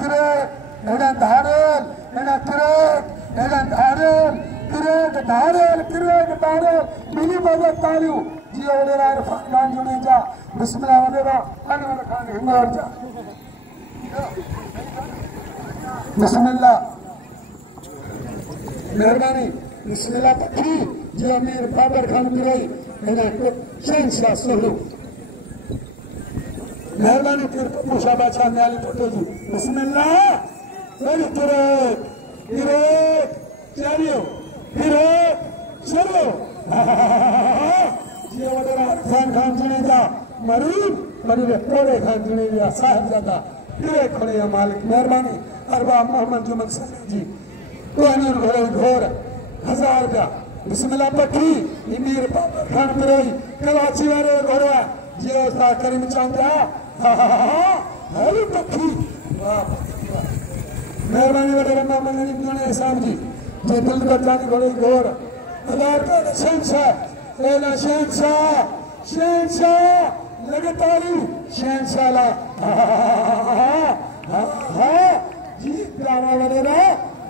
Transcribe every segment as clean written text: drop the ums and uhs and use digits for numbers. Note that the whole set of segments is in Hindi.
Kirek, edan dharel, edan kirek, edan dharel, kirek dharel, mini bagat talu. Dia oleh Irfan Khan Juneja, Bismillah wala, Anwar Khan Himorja. Bismillah. Mehrbani, Bismillah Pakri, Dia Mir Babar Khan Pirai, edan Shahenshaह Sohlu. Mehrbani Pusha Bacha Nyali Potoji. Bismillah. Very correct. Correct. Chario. Correct. Chalo. Dia wadara Irfan Khan Juneja. Marib. Marib Tore Khan Juneja. Sahibzada. Correct khode ya Malik. Mehrbani. Arbab Muhammad Jumal Saleh ji. Kohanur Ghor. 1000 ka. Bismillah Pakri. Emir Babar Khan Pirai. Karachi wale Ghora. Dia Ustaz Karim Chandra. Hari Pakri. Mehrbani wadara Muhammad Jumal Saleh ji. Je dil ka jani Ghor. आधार कार्ड शहंशाह, लेला शहंशाह, शहंशाह, लगातारी शहंशाह ला, जी प्यारा वरेरा,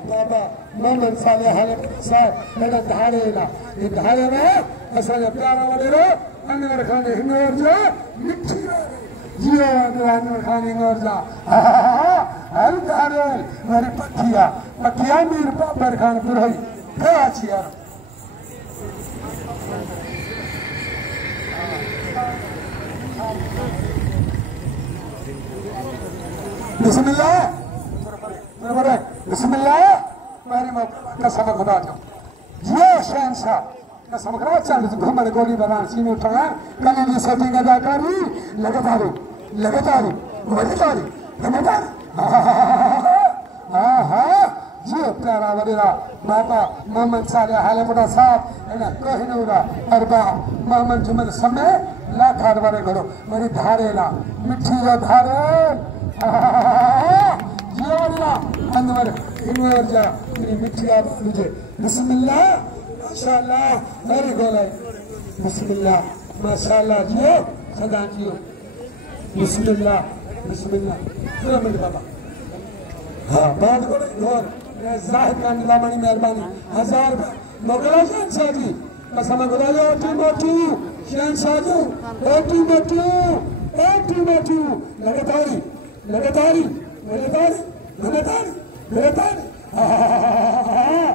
बाबा मोहम्मद साले हाले साहब, मेरा धारे ला, ये धारे में असल प्यारा वरेरा, अनवर खान हिंगोर जा, मिट्टी वाले, जियो अनवर खान हिंगोर जा, हर धारे, मेरी पक्किया मीर बाबर खान पुराई, क्या चिया Bismillah, Bismillah, मेरी कसम खुदा जो, ये शहंशाह कसम खुदा चल घुमर गोली बनान सीने उठाया, कल ये सेटिंग अदा करी, लगातारी, ये प्यारा वडेरा बाबा मोहम्मद साले हाले बड़ा साहब है ना कहीं नहीं उड़ा अरबा मोहम्मद जुमल समय लाख हरवारे करो मेरी धारेला मिट्टी का धारे ये वाला अनवर इनवर जा मेरी मिट्टी आप मुझे बिस्मिल्लाह माशाल्लाह मेरी गोलाई बिस्मिल्लाह माशाल्लाह जियो सदा जियो बिस्मिल्लाह मेरे बाबा हाँ बात करो और जाहिर का निलामणी मेहरबानी 1000 मोगला शहंशाह जी कसम खुदा जो मोटू शहंशाह जो मोटू लगातारी हाँ